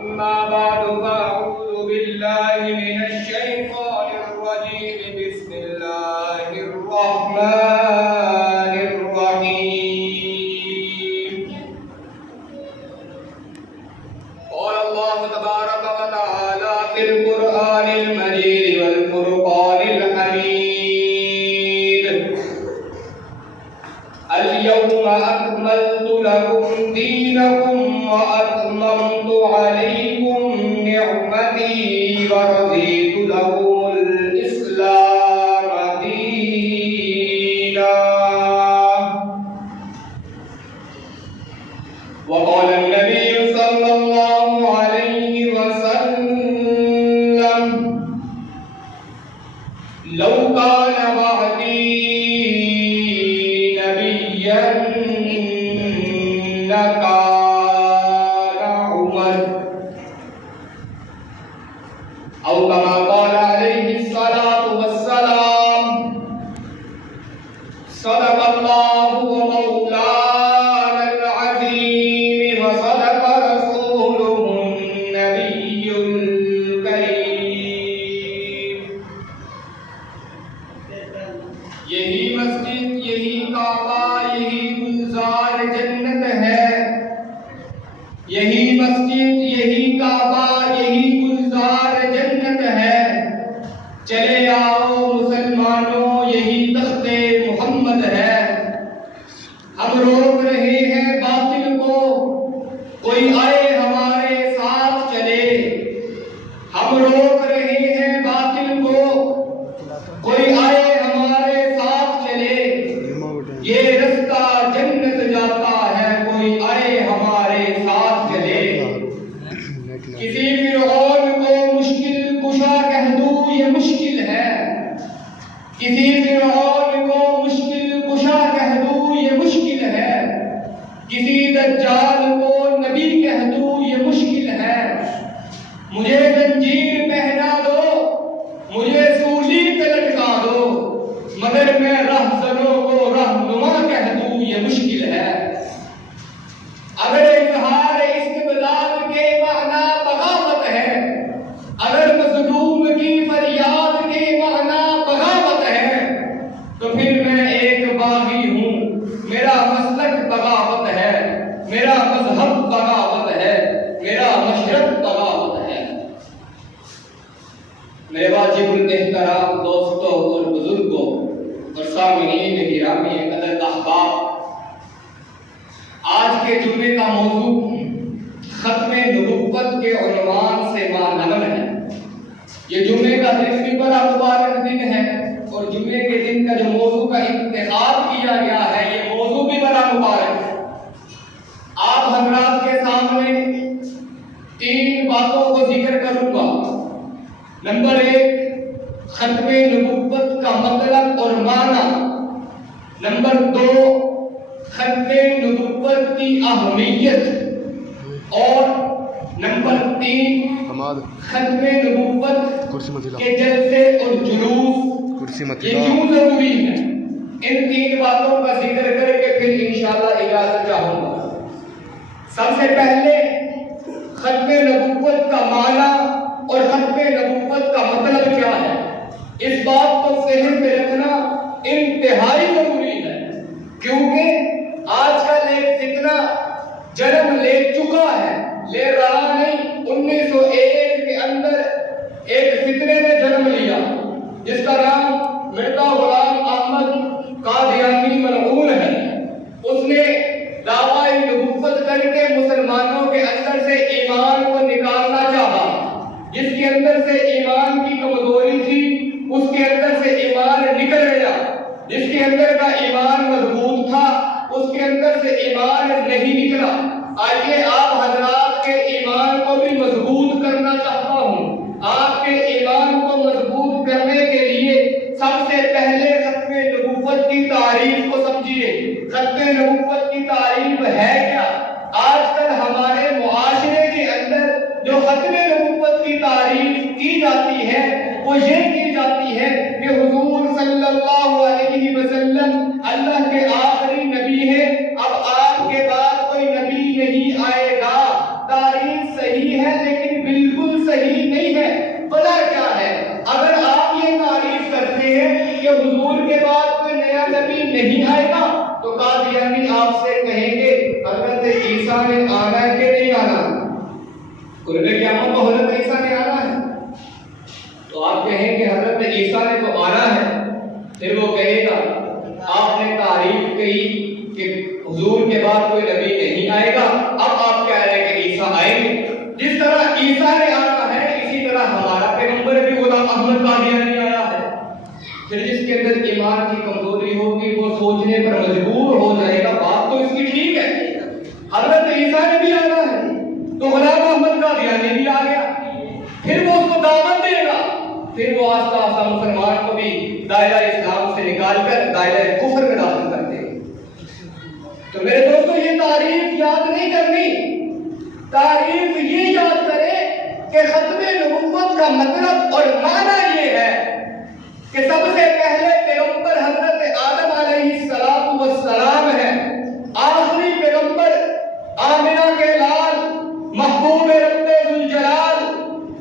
أما بعد فأعوذ بالله من الشيطان الرجيم بسم الله الرحمن الرحيم قال الله تبارك وتعالى في القرآن المجيد والفرقان الحميد اليوم أكملت لكم دينكم وأتممت عليكم نعمتي ورضيت لكم الإسلام دينا. وقال النبي صلى الله عليه وسلم لو كان بعدي نبيا لكان عمر أو كما قال عليه الصلاة والسلام صدق الله ومولانا العظيم وصدق رسوله النبي الكريم. یہی مسجد، یہی کعبہ، یہی گلزار جنت ہے. یہی مسجد، یہی کعبہ، یہی گلزار جنت ہے. چلے آؤ مسلمانوں، یہی تخت محمد ہے. ہم روک رہے ہیں باطل کو، کوئی آئے ہمارے ساتھ چلے. ہم روک رہے ہیں باطل کو، کوئی آئے ہمارے ساتھ چلے. یہ رستہ جنت جاتا ہے، کوئی آئے ہمارے ساتھ چلے. کسی فرعون کو مشکل کشا کہہ دوں یہ مشکل ہے. کسی فرعون کو مشکل کشا کہہ دوں یہ مشکل ہے. کسی دجال کو نبی کہہ دوں یہ مشکل ہے. مجھے زنجیر پہنا دو، مجھے سولی پہ لٹکا دو، مگر میں رہزنوں کو رہنما کہہ دوں یہ مشکل ہے. اگر اظہار استبداد کے معنی بغاوت ہے، اگر مظلوم کی فریاد کے معنی بغاوت ہے، تو پھر میں ایک باغی ہوں. میرا مسلک بغاوت ہے، میرا مذہب بغاوت ہے، میرا مشرب بغاوت ہے. میرے واجب الاحترام دوستوں اور بزرگوں اور سامعین گرامی قدر احباب، آج کے جمعے کا موضوع ختم نبوت کے عنوان سے مانمن ہے. یہ جمعے کا دن بھی بڑا مبارک دن ہے، اور جمعے کے دن کا جو موضوع کا انتخاب کیا گیا ہے یہ موضوع بھی بڑا مبارک ہے. آپ حضرات کے سامنے 3 باتوں کو ذکر کروں گا. نمبر 1، ختم نبوت کا مطلب اور معنی. نمبر 2، ختم نبوت کی اہمیت. اور نمبر 3، ختم نبوت کے جلسے اور جلوس یہ کیوں ضروری ہے. ان 3 باتوں کا ذکر کر کے پھر انشاءاللہ اجازت چاہوں گا. سب سے پہلے ختم نبوت کا معنی اور ختم نبوت کا مطلب کیا ہے، اس بات کو ذہن میں رکھنا انتہائی ضروری ہے. کیونکہ آج کل ایک فتنہ جنم لے چکا ہے، لے رہا نہیں. 1901 کے اندر ایک فتنے نے جنم لیا جس کا نام مرزا غلام احمد قادیانی ملعون ہے. اس نے دعوی نبوت کر کے مسلمانوں کے اندر سے ایمان کو نکالنا چاہا. جس کے اندر سے ایمان کی کمزوری تھی اس کے اندر سے ایمان نکل گیا. جس کے اندر کا ایمان مضبوط تھا اس کے اندر سے ایمان نہیں نکلا. آئیے آپ حضرات کے ایمان کو بھی مضبوط کرنا چاہتا ہوں. آپ کے ایمان کو مضبوط کرنے کے لیے سب سے پہلے ختم نبوت کی تعریف کو سمجھیے. ختم نبوت کی تعریف ہے کیا؟ آج کل ہمارے معاشرے کے اندر جو ختم نبوت کی تعریف کی جاتی ہے وہ یہ کی جاتی ہے کہ حضور صلی اللہ علیہ وسلم اللہ کے آخری نبی ہے. اب آپ کے بعد کوئی نبی نہیں آئے گا. تعریف صحیح ہے لیکن دن نہیں آئے گا تو قادیانی آپ سے کہیں گے حضرت عیسیٰ نے آنا ہے کہ نہیں آنا؟ قرب قیامت تو حضرت عیسیٰ نے آنا ہے، تو آپ کہیں گے حضرت عیسیٰ نے تو آنا ہے۔ پھر وہ کہے گا آپ نے تعریف کہی کہ حضور کے بعد کوئی نبی نہیں آئے گا، اب آپ کہہ رہے ہیں کہ عیسیٰ آئیں گے۔ جس طرح عیسیٰ نے آنا ہے اسی طرح ہمارا پیغمبر بھی غلام احمد قادیانی آیا ہے۔ پھر جس کے اندر ایمان کی کمزوری ہوگی وہ سوچنے پر مجبور ہو جائے گا بات تو اس کی ٹھیک ہے، حضرت عیسیٰ نے بھی آنا ہے تو غلام احمد قادیانی بھی آ گیا، پھر وہ اس کو دعوت دے گا، پھر وہ آہستہ آہستہ مسلمان کو بھی دائرہ اسلام سے نکال کر دائرہ کفر میں داخل کر دے گا۔ تو میرے دوستو یہ تعریف یاد نہیں کرنی، تعریف یہ یاد کرے کہ ختم نبوت کا مطلب اور معنی یہ ہے کہ سب سے پہلے پیغمبر حضرت آدم علیہ السلام ہے، آخری پیغمبر آمنہ کے لال محبوب رب ذوالجلال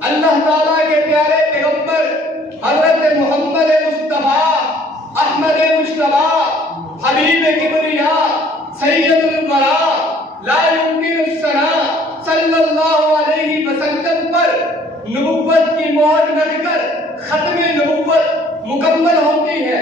اللہ تعالیٰ کے پیارے پیغمبر حضرت محمد مصطفیٰ احمد مجتبیٰ حبیب کبریاء سید الورا لا یمکن الثناء صلی اللہ علیہ وسلم پر نبوت کی مہر لگ کر ختم نبوت مکمل ہوتی ہے۔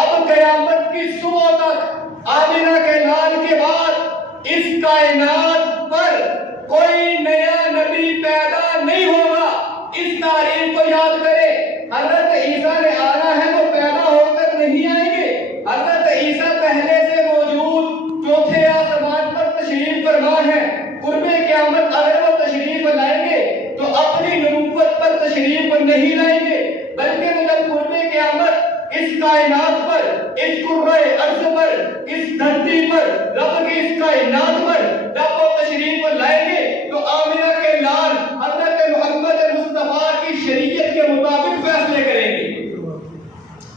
اب قیامت کی صبح تک آمنہ کے لال کے بعد اس کائنات پر کوئی نیا نبی پیدا نہیں ہوگا۔ اس تاریخ کو یاد کرے، حضرت عیسیٰ نے آنا ہے تو پیدا ہو کر نہیں آئیں گے، حضرت عیسیٰ پہلے سے موجود چوتھے آسمان پر تشریف فرما ہے۔ قرب قیامت اگر وہ تشریف لائیں گے تو اپنی نبوت پر تشریف نہیں لائیں گے، بلکہ جب قرب قیامت اس کائنات پر، اس کرۂ ارض پر، اس دھرتی پر، رب کی اس کائنات پر جب وہ تشریف لائیں گے تو آمنہ کے لال حضرت محمد مصطفیٰ کی شریعت کے مطابق فیصلے کریں گے۔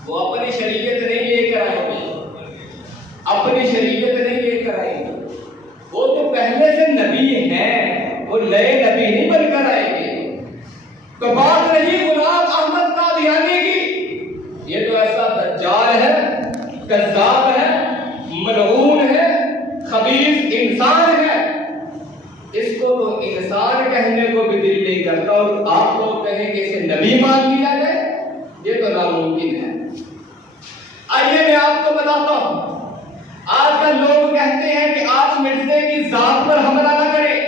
وہ اپنی شریعت نہیں لے کر آئیں گے، اپنی شریعت نہیں لے کر آئیں گے، وہ تو پہلے سے نبی ہیں، وہ نئے نبی نہیں بن کر آئیں گے۔ تو بات رہی غلام احمد قادیانی کی، یہ تو ایسا دجال ہے، کذاب ہے، ملعون ہے، خبیث انسان ہے، اس کو تو انسان کہنے کو بھی دل نہیں کرتا، اور آپ لوگ کہیں کہ اسے نبی مان لیا جائے، یہ تو ناممکن ہے۔ آئیے میں آپ کو بتاتا ہوں، آج کل لوگ کہتے ہیں کہ آپ مرزے کی ذات پر حملہ نہ کریں،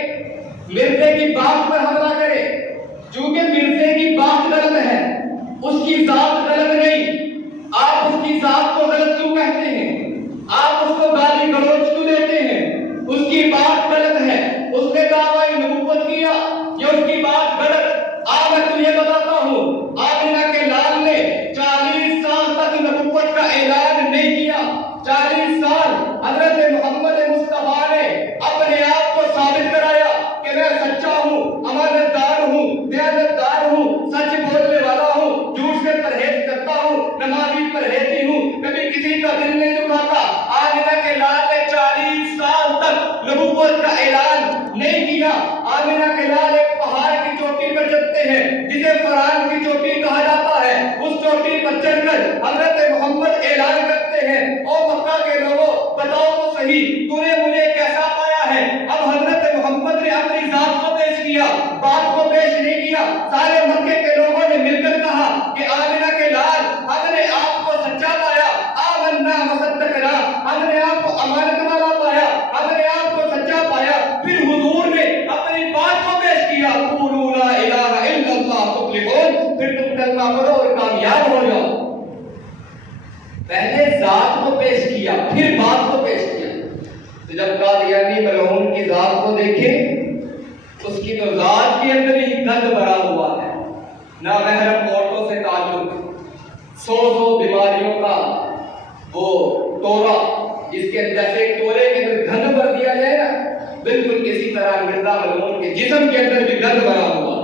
مرزے کی بات پر حملہ کریں، چونکہ مرزے کی بات غلط ہے، اس کی ذات غلط نہیں۔ آپ اس کی ذات کو غلط کیوں کہتے ہیں؟ آپ اس کو گالی گلوچ کیوں دیتے ہیں؟ اس کی بات غلط ہے، اس نے دعویٰ نبوت کیا، یہ اس کی بات غلط۔ آج میں تمہیں بتاتا ہوں، آمنہ کے لال نے 40 سال تک نبوت کا اعلان نہیں کیا، 40 سال حضرت محمد مصطفیٰ نے اپنے آپ کو ثابت کرایا کہ میں سچا ہوں، امانت دار ہوں، دیانت دار ہوں، سچ بولنے والا ہوں، جھوٹ سے پرہیز کرتا ہوں، نمازی پرہیزی ہوں، کبھی کسی کا دل نہیں دکھاتا۔ آمنہ کے لال نے 40 سال تک نبوت کا اعلان نہیں کیا۔ آمنہ کے لال ایک پہاڑ کی چوٹی پر چڑھتے ہیں جسے فرعون کی چوٹی کہا جاتا ہے، اس چوٹی پر چڑھ کر حضرت محمد اعلان کرتے ہیں، او مکہ کے لوگوں بتاؤ تو صحیح تو نے مجھے کیسا پایا ہے۔ اب حضرت محمد نے اپنی ذات کو پیش کیا، بات کو پیش نہیں کیا۔ سارے مکے کے لوگوں نے مل کر کہا کہ آمنہ کے لال ہم نے آپ کو سچا پایا، آمنا وصدقنا، ہم نے آپ کو امانت والا پایا، ہم نے آپ کو سچا پایا۔ پھر حضور نے اپنی بات کو پیش کیا، قولوا لا الہ الا اللہ تفلحون، پھر تم کلمہ پڑھو اور کامیاب ہو جاؤ۔ پہلے ذات کو پیش کیا، پھر بات کو پیش کیا۔ تو جب قادیانی ملعون کی ذات کو دیکھے، اس کی تو ذات کے اندر ہی گند بھرا ہوا ہے، نامحرم عورتوں سے تعلق، 100 بیماریوں کا وہ تورا، جس کے جیسے تورے کے اندر گند بھر دیا جائے نا، بالکل اسی طرح مرزا ملعون کے جسم کے اندر بھی گند بھرا ہوا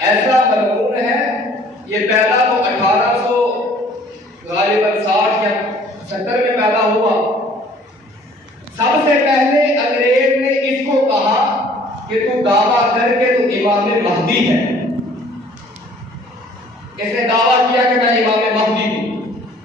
ایسا ملعون ہے۔ یہ پیدا تو 1860 غالباً 60 یا 70 میں پیدا ہوا۔ سب سے پہلے انگریز نے اس کو کہا کہ تو دعویٰ کر کے تو امام مہدی ہے۔ اس نے دعویٰ کیا کہ میں امام مہدی ہوں۔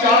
4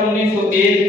1901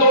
2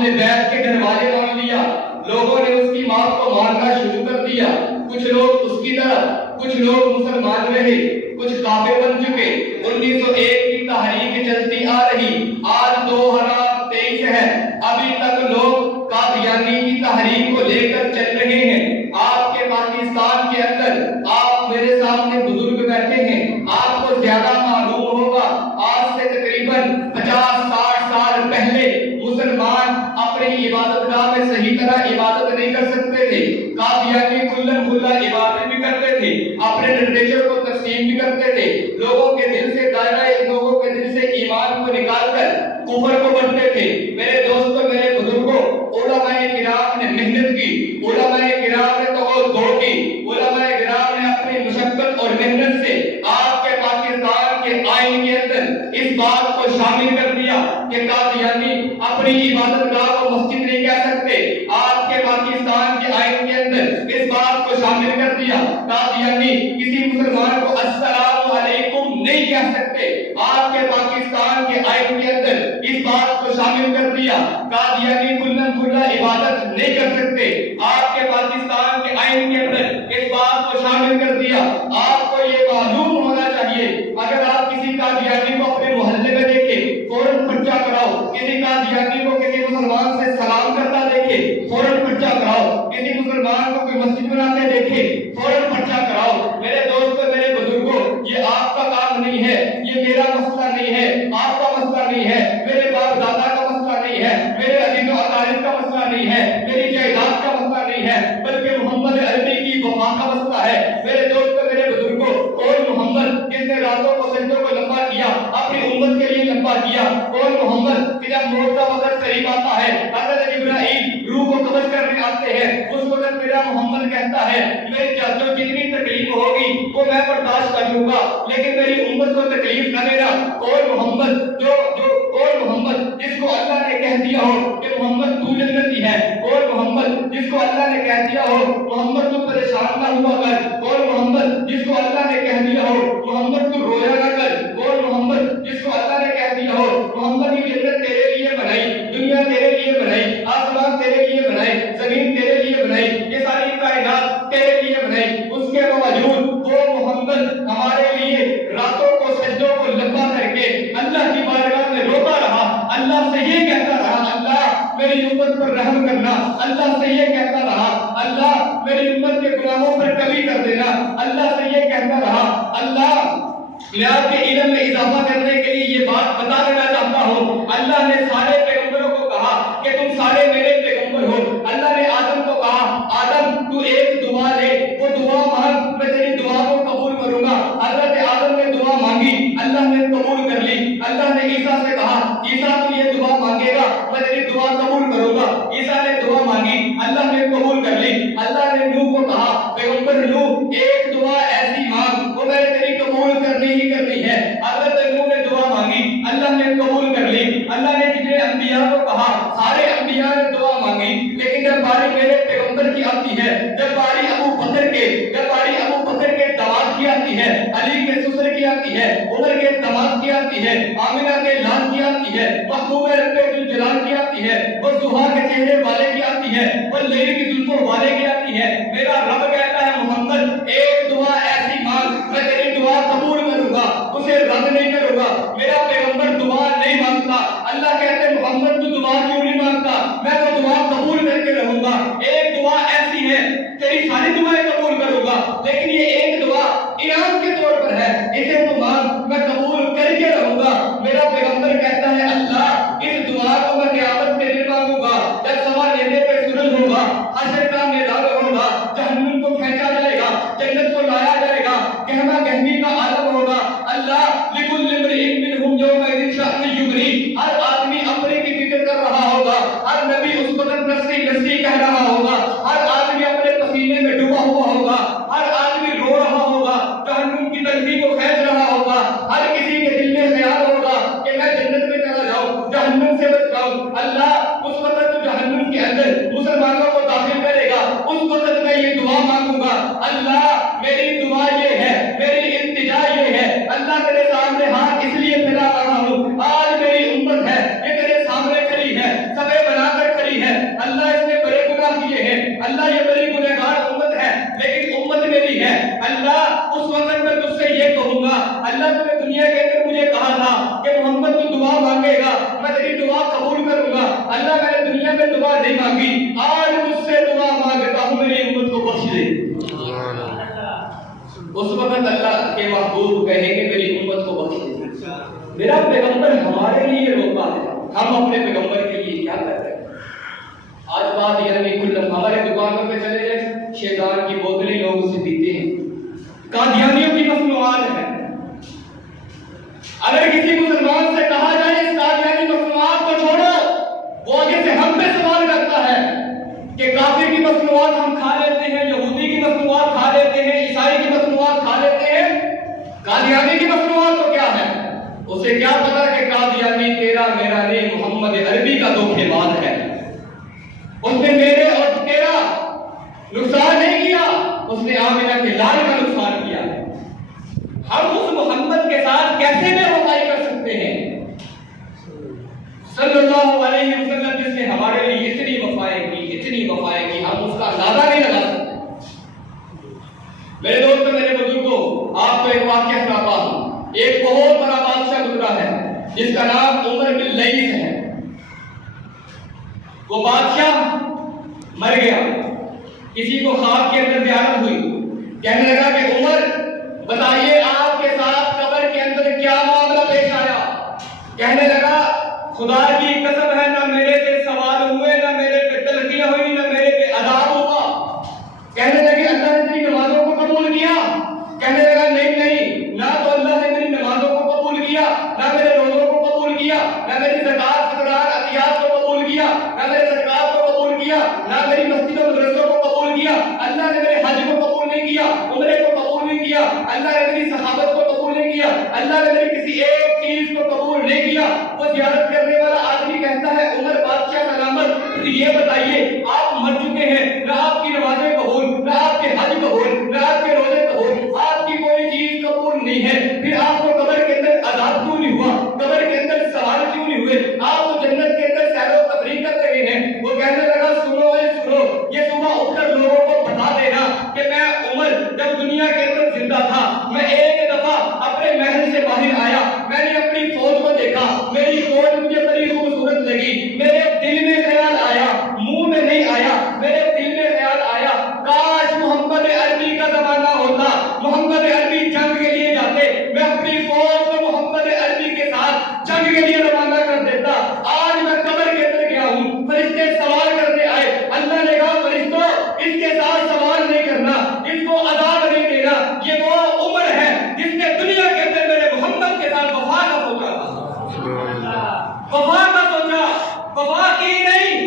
اہل بیت کے دروازے مان لیا، لوگوں نے اس کی موت کو ماننا شروع کر دیا، کچھ لوگ اس کی طرف، کچھ لوگ مسلمان رہے، کچھ کافر بن چکے۔ 1901 کی تحریک چلتی آ رہی، آج 2023 ہے، ابھی تک لوگ قادیانی کی تحریک کو لے کر چل رہے ہیں۔ آپ کے پاکستان کے اندر، آپ میرے سامنے بزرگ بیٹھے ہیں، آپ کو زیادہ معلوم ہوگا، آج سے تقریباً 50-60 سال پہلے مسلمان اپنی عبادت گاہ میں صحیح طرح عبادت نہیں کر سکتے تھے۔ قادیانی کھلم کھلا عبادت بھی کرتے تھے، اپنے لٹریچر کو تقسیم بھی کرتے تھے، لوگوں کے دل سے لوگوں کے دل سے ایمان کو نکال کر کفر کو بڑھتے تھے۔ میرے دوستوں، میرے بزرگوں، علماء کرام نے محنت کی، علماء کرام نے دو کی، علماء کرام نے اپنی مشقت اور محنت سے آپ کے پاکستان کے آئین کے اندر اس بات کو شامل کر دیا کہ قادیانی اپنی عبادت گاہ کو مسجد نہیں کہہ سکتے۔ آپ کے پاکستان کے آئین کے اندر اس بات کو شامل کر دیا، قادیانی کسی مسلمان کو السلام علیکم نہیں کہہ سکتے۔ آپ کے پاکستان کے آئین کے اندر اس بات کو شامل کر دیا، قادیانی کھلم کھلا عبادت نہیں کر سکتے۔ آپ کے پاکستان کے آئین کے اندر اس بات کو شامل کر دیا۔ آپ کو یہ معلوم ہونا چاہیے، اگر آپ کسی قادیانی کو اپنے محلے میں دیکھیں، فوراً پرچہ کراؤ۔ کسی قادیانی کو کسی مسلمان سے سلام کرتا دیکھے، فوراً پرچہ کراؤ۔ کسی مسلمان کو کوئی مسجد بناتے دیکھے، فوراً پرچہ کراؤ۔ میرے دوستوں، میرے بزرگوں، یہ آپ کا کام نہیں ہے، یہ میرا مسئلہ نہیں ہے، آپ کا مسئلہ نہیں ہے، میرے باپ دادا کا مسئلہ نہیں ہے، میرے عزیز و اقارب کا مسئلہ نہیں ہے، میری جائیداد کا مسئلہ نہیں ہے، بلکہ محمد عربی کی وفا کا مسئلہ ہے۔ میرے دوستوں، میرے بزرگوں، کون محمد جس نے راتوں کو سجدوں کو لمبا کیا، اپنی امت کے لیے لمبا کیا؟ کون محمد کہ جب موت کا وقت قریب آتا ہے، حضرت جبرائیل روح کو قبض کرنے آتے ہیں، اس وقت میرا محمد کہتا ہے میری جو جتنی تکلیف ہوگی وہ میں برداشت کر لوں گا، لیکن میری امت کو تکلیف نہ دینا۔ کون محمد کون محمد جس کو اللہ نے کہہ دیا ہو کہ محمد تو جنتی ہے؟ کون محمد جس کو اللہ نے کہہ دیا ہو محمد تو پریشان نہ ہوا کر؟ کون محمد جس کو اللہ نے کہہ دیا ہو محمد تو رویا نہ کر؟ کون محمد جس کو اللہ نے کہہ دیا ہو محمد یہ جنت تیرے لیے بنائی، دنیا تیرے لیے بنائی، آسمان تیرے لیے بنائی، زمین تیرے لیے بنائی، یہ ساری کائنات تیرے لیے بنائی، اس کے باوجود وہ محمد ہمارے لیے راتوں کو سجدوں کو لمبا کر کے اللہ کی بارگاہ میں روتا رہا، اللہ سے یہ کہتا رہا اللہ میری امت پر رحم کرنا، اللہ سے یہ کہتا رہا اللہ میری امت کے گناہوں پر کمی کر دینا، اللہ سے یہ کہتا رہا اللہ میں آپ کے علم میں اضافہ کرنے کے لیے یہ بات بتا دینا چاہتا ہوں، اللہ نے سارے پیغمبروں کو کہا کہ تم سارے میرے پیغمبر ہو۔ اللہ نے آدم کو کہا آدم تو ایک دعا لے، وہ دعا مانگ، میں تیری دعا کو قبول کروں گا۔ حضرت آدم نے دعا مانگی، اللہ نے قبول کر لی۔ اللہ نے عیسیٰ سے کہا عیسیٰ تو یہ دعا مانگے گا، میں تیری دعا قبول کروں گا۔ عیسیٰ نے دعا مانگی، اللہ نے قبول کر لی۔ اللہ نے نوح کو کہا پیغمبر نوح ایک دعا ایسی مانگ، وہ میں نے تیری قبول کرنی ہی کرنی ہے۔ حضرت نوح نے دعا مانگی، اللہ نے قبول کر لی۔ اللہ نے جتنے انبیاء کو کہا سارے انبیاء نے دعا مانگی، لیکن جب باری میرے پیغمبر کی آتی ہے، جب باری ابو بکر کے داماد کی آتی ہے، علی کے سسر کی آتی ہے، عمر کے داماد کی آتی ہے، آمنہ کے لال کی آتی ہے، محبوب رب ذوالجلال کی آتی ہے، وہ ضحیٰ کے چہرے والے کی آتی ہے، وہ لیل کی زلفوں والے کی آتی ہے، میرا رب کہتا ہے محمد ایک دعا ایسی مانگ، میں تیری دعا قبول کروں گا، اسے رد نہیں کروں گا۔ میرا پیغمبر دعا نہیں مانگتا، اللہ کہتے ہیں محمد تو دعا کیوں نہیں مانگتا؟ میں تو دعا قبول کر کے رہوں گا۔ ایک دعا ایسی ہے تیری ساری دعائیں قبول کروں گا، لیکن یہ ایک دعا انعام کے طور پر ہے، اسے تو مانگ میں قبول کر کے رہوں گا۔ میرا پیغمبر کہتا ہے اللہ اس دعا کو میں قیامت کے دن مانگوں گا، جب سوا نیزے پہ سورج ہوگا، حشر کا میدان ہوگا، جہنم کو پھینکا جائے گا، جنت کو لایا جائے گا، گہما گہمی کا عالم ہوگا۔ اللہ لکل امرئ منہم یومئذ شأن یغنیہ، ہر آدمی اپنے کی فکر کر رہا ہوگا، ہر نبی اس وقت نفسی نفسی کہہ رہا ہوگا، ہر آدمی اپنے پسینے میں ڈوبا ہوا ہوگا، ہر آدمی رو رہا ہوگا، جہنم کی تلخی کو کھینچ رہا ہوگا، ہر کسی کے دل میں خیال ہوگا کہ میں جنت میں چلا جاؤں، جہنم سے بچ جاؤں۔ اللہ اس وقت تو جہنم کے اندر مسلمانوں کو داخل کرے گا، اس وقت میں یہ دعا مانگوں گا اللہ میری دعا یہ ہے، میری التجا یہ ہے، اللہ تیرے سامنے ہاتھ اس لیے پھیلا رہا ہوں، آج میری امت ہے یہ تیرے سامنے کھڑی ہے، سبے بنا کر اللہ تو نے دنیا کے اندر مجھے کہا تھا کہ محمد تو دعا مانگے گا میں تیری دعا قبول کروں گا. اللہ میں نے دنیا میں دعا نہیں مانگی, آج مجھ سے دعا مانگتا ہوں میری امت کو بخش دے. اس وقت اللہ کے محبوب کہیں کہ میری امت کو بخش دے. میرا پیغمبر ہمارے لیے روتا ہے, ہم اپنے پیغمبر کے لیے کیا کر رہے ہیں؟ آج بات یہ نہیں, کل ہمارے دکانوں پہ چلے جائیں, شیطان کی بوتلیں لوگ اسے پیتے ہیں, قادیانیوں کی مصنوعات ہیں. اگر کسی مسلمان سے کہا جائے اس قادیانی مصنوعات کو چھوڑو, وہ آگے سے ہم پہ سوال کرتا ہے کہ کافر کی مصنوعات ہم کھا لیتے ہیں, یہودی کی مصنوعات کھا لیتے ہیں, عیسائی کی مصنوعات کھا لیتے ہیں, قادیانی کی مصنوعات تو کیا ہے؟ اسے کیا پتا کہ قادیانی تیرا میرا نہیں محمد عربی کا دھوکے باز ہے. اس نے میرے اور تیرا نقصان نہیں کیا, اس نے آمنہ کے لال کا نقصان کیا ہے. ہم اس محمد کے ساتھ کیسے بے وفائی کر سکتے ہیں صلی اللہ علیہ وسلم, جس نے ہمارے لیے اتنی وفائیں کی, ہم اس کا اندازہ نہیں لگا سکتے. میرے دوستوں, میرے بزرگوں, آپ کو ایک واقعہ سناتا ہوں. ایک بہت بڑا بادشاہ گزرا ہے جس کا نام عمر بن لیث ہے. وہ بادشاہ مر گیا, کسی کو خواب کے اندر زیارت ہوئی, کہنے لگا کہ عمر بتائیے آپ کے ساتھ قبر کے اندر کیا معاملہ پیش آیا؟ کہنے لگا خدا کی قسم ہے نہ میرے سے سوال ہوئے, نہ میرے پہ تلخیاں ہوئی, نہ میرے پہ عذاب ہوا. کہنے لگے اللہ نے تیری نمازوں کو قبول کیا؟ کہنے لگا نہیں, نہ تو اللہ نے میری نمازوں کو قبول کیا, نہ میرے روزوں کو قبول کیا, نہ میری زکات فطرات عطیات کو قبول کیا, نہ میرے صدقات کو قبول کیا, نہ میری مسجد و مدرسوں کو قبول کیا. اللہ نے میرے حج کو قبول نہیں کیا, عمرے کو قبول نہیں کیا, اللہ نے میری صحابت کو قبول نہیں کیا, اللہ نے میری کسی ایک چیز کو قبول نہیں کیا. وہ زیارت کرنے والا آدمی کہتا ہے عمر بادشاہ سلامت, یہ بتائیے آپ مر چکے ہیں, نہ آپ کی نمازیں قبول, نہ آپ کے حج قبول, نہ آپ کے روزے قبول, آپ کی کوئی چیز قبول نہیں ہے, پھر آپ کو قبر کے اندر عذاب کیوں نہیں ہوا, قبر کے اندر سوال کیوں نہیں ہوئے, آپ تو جنت کے اندر سیر و تفریح کر رہے ہیں. وہ کہنے لگا سنو, یہ صبح اٹھ کر لوگوں کو بتا دینا کہ میں عمر جب دنیا کے اندر زندہ تھا, میں ایک دفعہ اپنے محل سے باہر آیا, میں نے اپنی فوج کو دیکھا, میری فوج مجھے بڑی خوبصورت لگی, میرے دل میں خیال آیا, منہ میں نہیں آیا, میرے دل میں خیال آیا کاش محمد عربی کا زمانہ ہوتا, محمد عربی جنگ کے لیے جاتے, میں اپنی فوج کو محمد عربی کے ساتھ جنگ کے لیے روانہ کر دیتا. آج میں قبر کے اندر گیا ہوں, فرشتے سوال کرنے آئے, اللہ نے کہا فرشتوں اس کے ساتھ سوال نہیں کرنا, اس کو عذاب نہیں دینا, یہ وہ عمر ہے جس نے دنیا کے اندر میرے محمد کے ساتھ وفا کا سوچا تھا. وفا کی نہیں,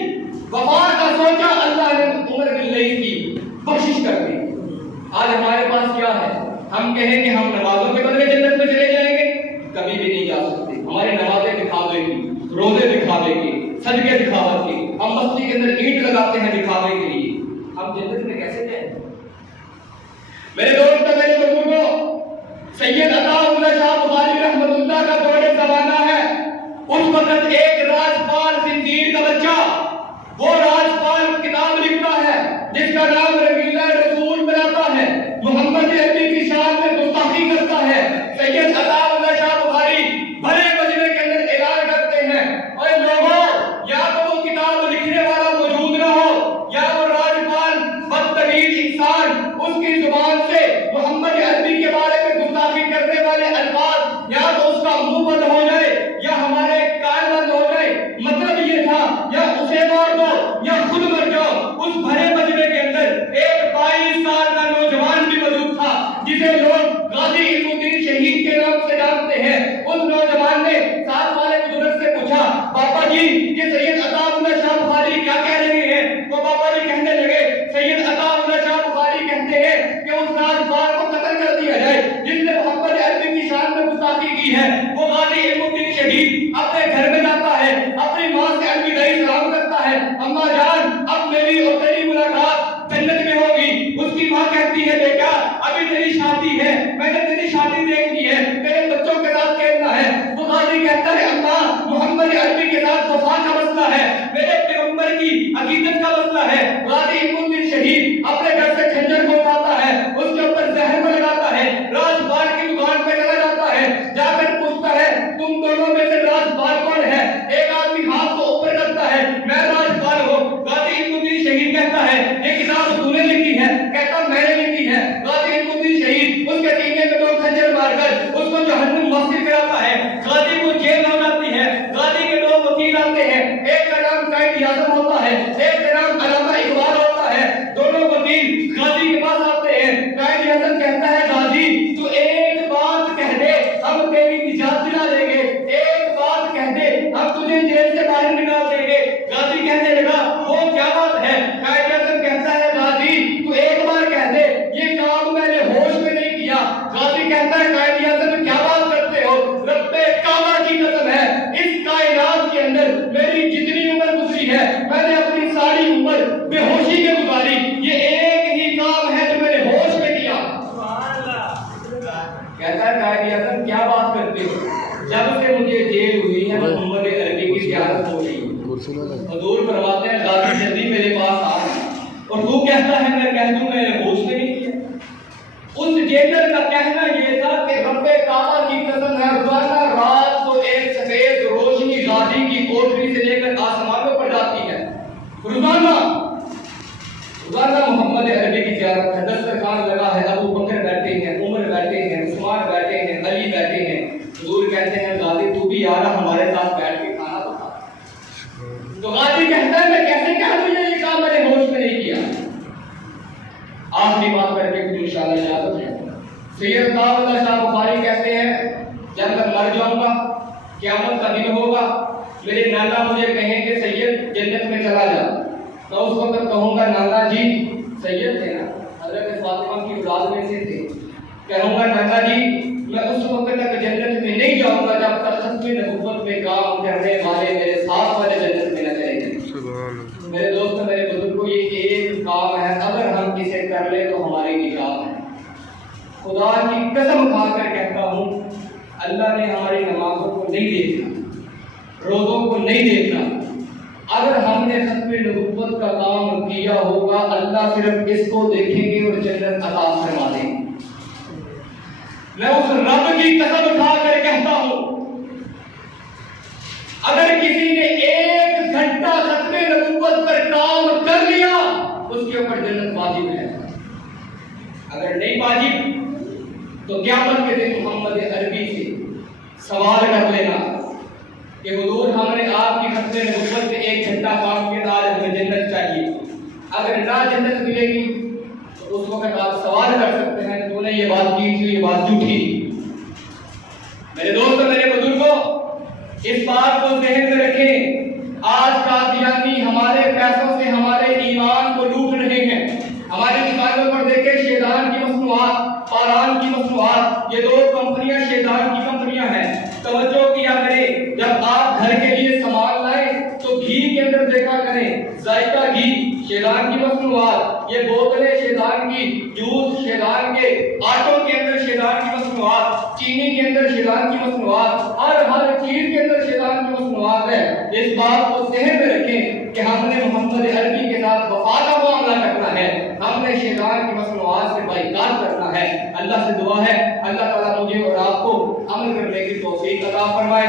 وفا کا سوچا, اللہ نے عمر بن لیث کی بخشش کر دی. آج ہمارے پاس کیا ہے؟ ہم کہیں کہ ہم نمازوں کے بدلے جنت میں چلے جائیں گے, کبھی بھی نہیں جا سکتے. ہماری نمازیں دکھاوے کی, روزے دکھاوے کی, صدقے دکھاوت کی, ہم مسجد کے اندر اینٹ لگاتے ہیں دکھاوے کے لیے, ہم جنت میں کیسے جائیں؟ میرے دوستوں, میرے بزرگوں, سید عطا اللہ شاہ بخاری رحمۃ اللہ کا دور زمانہ ہے. اس وقت ایک راجپال زنجیر کا بچہ, وہ راجپال کتاب لکھتا ہے جس کا نام رنگیلا رسول بناتا ہے, محمد عربی کی شان میں گستاخی کرتا ہے. سید عطا اللہ شاہ بخاری بڑے مجمع کے اندر اعلان کرتے ہیں, اے لوگوں, یا تو وہ کتاب لکھنے والا موجود نہ ہو, یا وہ راجپال بدتمیز انسان اس کی زبان سے محمد عربی کے بارے میں گستاخی کرنے والے الفاظ یا تو اس کا منہ بند ہو جائے یا ہمارے کان بند ہو جائے. مطلب یہ تھا یا اسے مار دو یا خود مر جاؤ. اس بھرے مجمع کے اندر ایک 22 سال کا نوجوان بھی موجود تھا جسے لوگ غازی علم الدین شہید کے نام سے جانتے ہیں. اس نوجوان نے ساتھ والے بزرگ سے پوچھا, پاپا جی یہ سید عطا اللہ شاہ بخاری کیا کہہ رہے ہیں؟ وہ پاپا جی کہنے لگے, سید عطا اللہ شاہ بخاری کہتے ہیں کہ اس راجپال کو قتل کر دیا جائے جس نے محمد عربی کی شان میں گستاخی کی ہے. وہ غازی علم الدین شہید اپنے گھر میں جاتا ہے, اپنی ماں سے الوداعی سلام کرتا ہے, اماں جان اب میری اور تیری ملاقات جنت میں ہوگی. اس کی ماں کہتی ہے بیٹا ابھی تیری شادی ہے, میں نے تیری شادی دیکھ لی ہے, تیرے بچوں کے ساتھ کھیلنا ہے. وہ غازی کہتا ہے اماں محمد عربی کے ساتھ وفا کا مسئلہ ہے, میرے پیغمبر کی عقیدت کا مسئلہ ہے. غازی علم الدین شہید اپنے گھر سے کھنجر کو اٹھاتا ہے, اس کے اوپر زہر کو لگاتا ہے, راجپال کی دکان پہ چلا جاتا ہے, اس کو جہنم محصر کراتا ہے، غازی کو جیل ہو جاتی ہے، غازی کے دو وکیل آتے ہیں، ایک کا نام قائد اعظم ہوتا ہے، ایک کا نام علامہ اقبال ہوتا ہے، دونوں وکیل غازی کے پاس آتے ہیں، قائد اعظم کہتا ہے غازی تو ایک بات کہہ دے ہم تیری نجات دلا دیں گے، ایک بات کہہ دے ہم تجھے جیل سے باہر نکال دیں گے۔ غازی کہنے لگا وہ کیا بات ہے؟ قائد اعظم کہتا ہے غازی تو ایک بار کہہ دے یہ کام میں نے ہوش میں نہیں کیا۔ غازی کہتا ہے قائد اعظم کیا بات کرتے ہو؟ رب کعبہ کی قسم ہے اس کائنات کے اندر میری جتنی عمر گزری ہے میں نے اپنی ساری عمر بے ہوشی میں گزاری، یہ ایک ہی کام ہے جو میں نے ہوش میں کیا۔ کہتا ہے قائد اعظم کیا بات کرتے ہو؟ جب سے مجھے جیل ہوئی ہے محمد عربی کی زیارت ہو گئی۔ حضور فرماتے ہیں غازی جلدی میرے پاس آ، اور تو کہتا ہے میں کہہ دوں میں نے ہوش میں نہیں کیا۔ اس جیلر کا کہنا یہ تھا کہ رب کعبہ کی قسم ہے روزانہ رات کو ایک سفید روشنی غازی کی کوٹری سے لے کر آسمانوں پر جاتی ہے، روزانہ محمد عربی کی زیارت ہے، دسترخوان لگا ہے، ابو بکر بیٹھے ہیں، عمر بیٹھے ہیں، عثمان بیٹھے ہیں، علی بیٹھے ہیں۔ حضور کہتے ہیں غازی تو بھی آ رہا ہمارے ساتھ بیٹھ کے کھانا تو کھا۔ تو غازی کہتا ہے میں کیسے کہہ دوں یہ کام میں نے ہوش میں نہیں کیا۔ آخری بات کر کے انشاءاللہ اجازت ہے۔ سید عطا اللہ شاہ بخاری کہتے ہیں جب میں مر جاؤں گا قیامت کا دن ہوگا، میرے نانا مجھے کہیں کہ سید جنت میں چلا جا، میں اس وقت کہوں گا نانا جی سید تھے نا، حضرت فاطمہ کی اولاد میں سے تھے، کہوں گا نانا جی میں اس وقت تک جنت میں نہیں جاؤں گا جب تک ختم نبوت میں کام کرنے والے میرے ساتھ والے جنت میں نہ چلے جائیں۔ میرے دوست میرے بزرگوں یہ ایک کام ہے اگر ہم اسے کر لیں تو ہماری نجات ہے۔ خدا کی قسم کھا کر کہتا ہوں اللہ نے ہماری نمازوں کو نہیں دیکھا، روزوں کو نہیں دیکھا، اگر ہم نے ختم نبوت کا کام کیا ہوگا اللہ صرف اس کو دیکھیں گے اور جنت عطا فرما دیں گے۔ میں اس رب کی قسم کھا کر کہتا ہوں اگر کسی نے ایک گھنٹہ ختم نبوت پر کام کر لیا اس کے اوپر جنت واجب ہے، اگر نہیں واجب تو قیامت کے دن محمد عربی سے سوال کر لینا کہ حضور ہم نے آپ کی ختم نبوت سے ایک گھنٹہ کام کیا، آج ہمیں جنت چاہیے، اگر نہ جنت ملے گی تو اس وقت آپ سوال کر سکتے ہیں تو نے یہ بات کی تھی، یہ بات جھوٹی۔ میرے دوست میرے بزرگوں اس بات کو ذہن میں رکھیں، آج قادیانی ہمارے پیسوں سے ہمارے ایمان کو لوٹ رہے ہیں۔ ہماری دکانوں پر دیکھیں شیطان کی مصنوعات، پاران کی مصنوعات، یہ دو کمپنیاں شیطان کی کمپنیاں ہیں۔ توجہ کیا کریں جب آپ گھر کے لیے سامان لائیں تو گھی کے اندر دیکھا کریں ذائقہ گھی شیطان کی مصنوعات، یہ بوتلیں شیطان کی، جوس شیطان کے، آٹوں کے اندر شیطان کی مصنوعات، چینی کے اندر شیطان کی مصنوعات، ہر چیز کے اندر شیطان کی مصنوعات ہے۔ اس بات کو ذہن میں رکھیں کہ ہم نے محمد عربی کے ساتھ وفا کا معاملہ کرنا ہے، ہم نے شیطان کی مصنوعات سے بائیکاٹ کرنا ہے۔ اللہ سے دعا ہے اللہ تعالیٰ مجھے اور آپ کو عمل کرنے کی توفیق عطا فرمائے۔